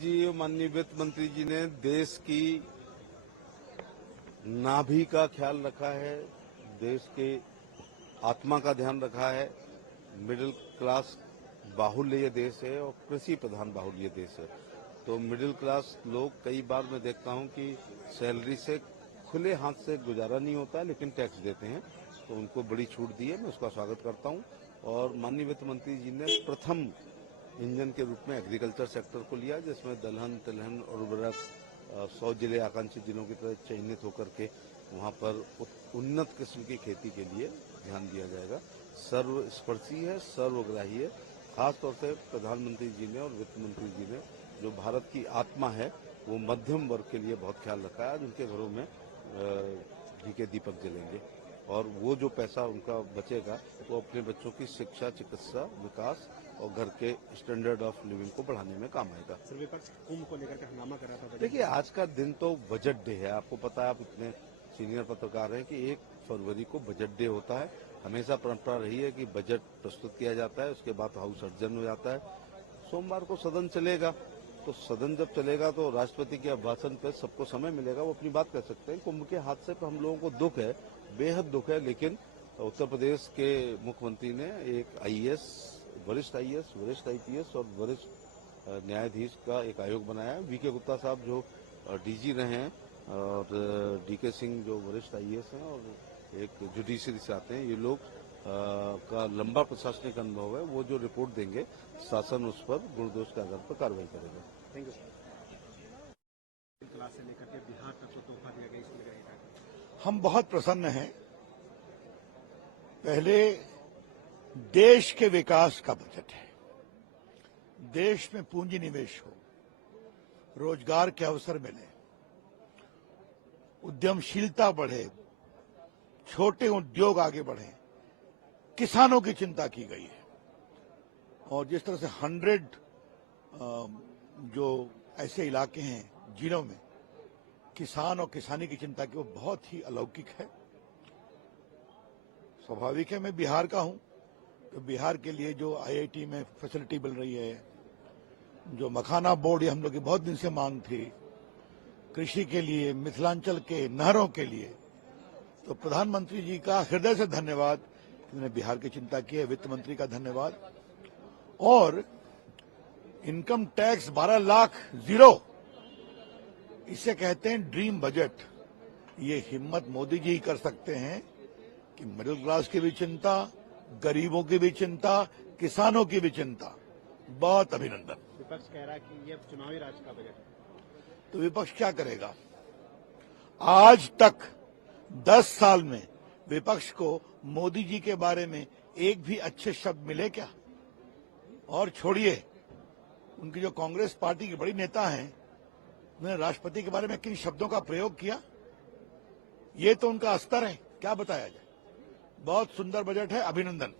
जी, माननीय वित्त मंत्री जी ने देश की नाभि का ख्याल रखा है, देश के आत्मा का ध्यान रखा है। मिडिल क्लास बाहुल्य ये देश है और कृषि प्रधान बाहुल्य देश है। तो मिडिल क्लास लोग, कई बार मैं देखता हूं कि सैलरी से खुले हाथ से गुजारा नहीं होता है, लेकिन टैक्स देते हैं, तो उनको बड़ी छूट दी है। मैं उसका स्वागत करता हूं। और माननीय वित्त मंत्री जी ने प्रथम इंजन के रूप में एग्रीकल्चर सेक्टर को लिया, जिसमें दलहन, तिलहन और उर्वरक 100 जिले आकांक्षी जिलों की तरह चयनित होकर के वहां पर उन्नत किस्म की खेती के लिए ध्यान दिया जाएगा। सर्वस्पर्शी है, सर्वग्राही है। खासतौर से प्रधानमंत्री जी ने और वित्त मंत्री जी ने जो भारत की आत्मा है वो मध्यम वर्ग के लिए बहुत ख्याल रखा है। आज उनके घरों में घी के दीपक जलेंगे और वो जो पैसा उनका बचेगा वो अपने बच्चों की शिक्षा, चिकित्सा, विकास और घर के स्टैंडर्ड ऑफ लिविंग को बढ़ाने में काम आएगा। सर, विपक्ष कुंभ को लेकर के हंगामा कर रहा था। देखिए, आज का दिन तो बजट डे है। आपको पता है, आप इतने सीनियर पत्रकार हैं कि 1 फरवरी को बजट डे होता है। हमेशा परंपरा रही है कि बजट प्रस्तुत किया जाता है, उसके बाद हाउस अर्जन हो जाता है। सोमवार को सदन चलेगा, तो सदन जब चलेगा तो राष्ट्रपति के अभिभाषण पे सबको समय मिलेगा, वो अपनी बात कह सकते हैं। कुंभ के हादसे पर हम लोगों को दुख है, बेहद दुख है, लेकिन उत्तर प्रदेश के मुख्यमंत्री ने एक आईएएस, वरिष्ठ आईएएस, वरिष्ठ आईपीएस और वरिष्ठ न्यायाधीश का एक आयोग बनाया है। वीके गुप्ता साहब जो डीजी रहे हैं और डीके सिंह जो वरिष्ठ आईएएस हैं और एक जुडिशरी से आते हैं, ये लोग का लंबा प्रशासनिक अनुभव है। वो जो रिपोर्ट देंगे, शासन उस पर गुण दोष के आधार पर कार्रवाई करेगा। Thank you sir. क्लास से लेकर के बिहार तक को तोहफा दिया गया, इसमें रहेगा। हम बहुत प्रसन्न हैं। पहले देश के विकास का बजट है, देश में पूंजी निवेश हो, रोजगार के अवसर मिले, उद्यमशीलता बढ़े, छोटे उद्योग आगे बढ़े, किसानों की चिंता की गई है। और जिस तरह से 100 जो ऐसे इलाके हैं जिलों में किसान और किसानी की चिंता की, वो बहुत ही अलौकिक है। स्वाभाविक है, मैं बिहार का हूं, तो बिहार के लिए जो आईआईटी में फैसिलिटी मिल रही है, जो मखाना बोर्ड, ये हम लोग की बहुत दिन से मांग थी, कृषि के लिए, मिथिलांचल के नहरों के लिए, तो प्रधानमंत्री जी का हृदय से धन्यवाद, उन्होंने बिहार की चिंता की है। वित्त मंत्री का धन्यवाद। और इनकम टैक्स 12 लाख जीरो, इसे कहते हैं ड्रीम बजट। ये हिम्मत मोदी जी ही कर सकते हैं कि मिडिल क्लास की भी चिंता, गरीबों की भी चिंता, किसानों की भी चिंता। बहुत अभिनंदन। विपक्ष कह रहा है कि ये चुनावी राज का बजट है। तो विपक्ष क्या करेगा? आज तक 10 साल में विपक्ष को मोदी जी के बारे में एक भी अच्छे शब्द मिले क्या? और छोड़िए, उनकी जो कांग्रेस पार्टी के बड़ी नेता हैं, उन्होंने राष्ट्रपति के बारे में किन शब्दों का प्रयोग किया? ये तो उनका अस्तर है, क्या बताया जाए। बहुत सुंदर बजट है, अभिनंदन।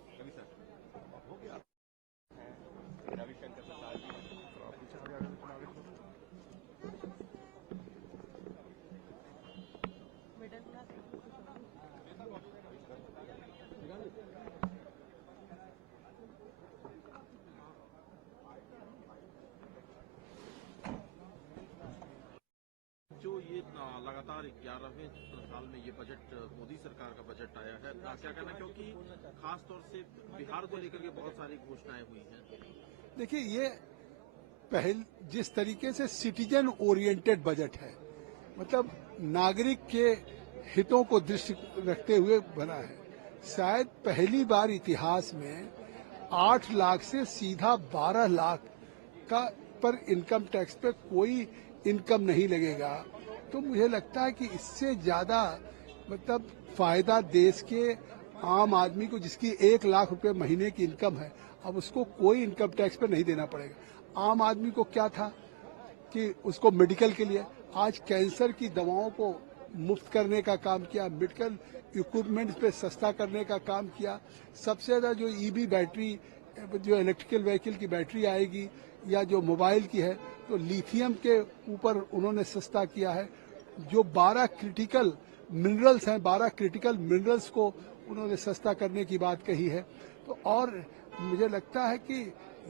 जो ये लगातार 11वें साल में ये बजट मोदी सरकार का बजट आया है, क्या कहना, क्योंकि खास तौर से बिहार को लेकर के बहुत सारी घोषणाएं हुई हैं। देखिए, ये जिस तरीके से सिटीजन ओरिएंटेड बजट है, मतलब नागरिक के हितों को दृष्टि रखते हुए बना है। शायद पहली बार इतिहास में 8 लाख से सीधा 12 लाख का पर इनकम टैक्स पे कोई इनकम नहीं लगेगा। तो मुझे लगता है कि इससे ज्यादा मतलब फायदा देश के आम आदमी को, जिसकी 1 लाख रुपए महीने की इनकम है, अब उसको कोई इनकम टैक्स पे नहीं देना पड़ेगा। आम आदमी को क्या था कि उसको मेडिकल के लिए, आज कैंसर की दवाओं को मुफ्त करने का काम किया, मेडिकल इक्विपमेंट पे सस्ता करने का काम किया। सबसे ज्यादा जो ईवी बैटरी, जो इलेक्ट्रिकल व्हीकल की बैटरी आएगी या जो मोबाइल की है, तो लिथियम के ऊपर उन्होंने सस्ता किया है। जो 12 क्रिटिकल मिनरल्स हैं, 12 क्रिटिकल मिनरल्स को उन्होंने सस्ता करने की बात कही है। तो और मुझे लगता है कि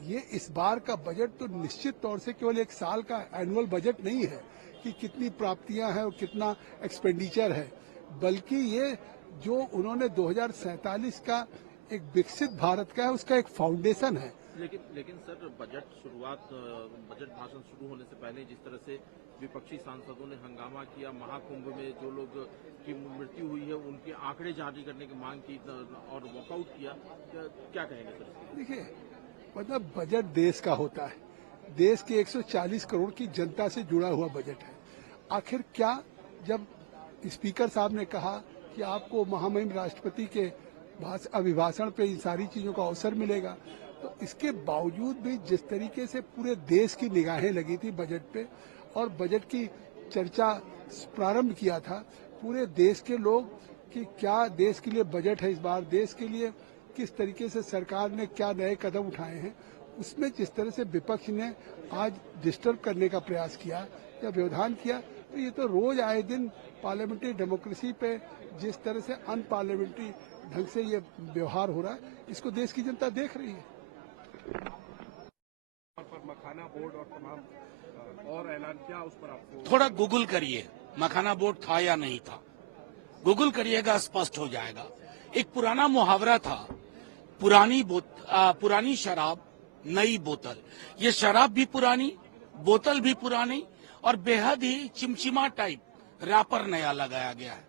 ये इस बार का बजट तो निश्चित तौर से केवल एक साल का एनुअल बजट नहीं है कि कितनी प्राप्तियां हैं और कितना एक्सपेंडिचर है, बल्कि ये जो उन्होंने 2047 का एक विकसित भारत का है, उसका एक फाउंडेशन है। लेकिन सर, बजट भाषण शुरू होने से पहले जिस तरह से विपक्षी सांसदों ने हंगामा किया, महाकुंभ में जो लोग की मृत्यु हुई है उनके आंकड़े जारी करने की मांग की और वॉकआउट किया, क्या कहेंगे सर? देखिए, मतलब बजट देश का होता है, देश की 140 करोड़ की जनता से जुड़ा हुआ बजट है। आखिर क्या, जब स्पीकर साहब ने कहा कि आपको महामहिम राष्ट्रपति के अभिभाषण पे इन सारी चीजों का अवसर मिलेगा, तो इसके बावजूद भी जिस तरीके से पूरे देश की निगाहें लगी थी बजट पे और बजट की चर्चा प्रारंभ किया था, पूरे देश के लोग कि क्या देश के लिए बजट है इस बार, देश के लिए किस तरीके से सरकार ने क्या नए कदम उठाए हैं, उसमें जिस तरह से विपक्ष ने आज डिस्टर्ब करने का प्रयास किया या व्यवधान किया, तो ये तो रोज आए दिन पार्लियामेंट्री डेमोक्रेसी पे जिस तरह से अनपार्लियामेंट्री ढंग से ये व्यवहार हो रहा है, इसको देश की जनता देख रही है। पर मखाना बोर्ड और तमाम और ऐलान किया, उस पर आपको थोड़ा गूगल करिए, मखाना बोर्ड था या नहीं था, गूगल करिएगा, स्पष्ट हो जाएगा। एक पुराना मुहावरा था, पुरानी शराब नई बोतल। ये शराब भी पुरानी, बोतल भी पुरानी और बेहद ही चिमचिमा टाइप रैपर नया लगाया गया है।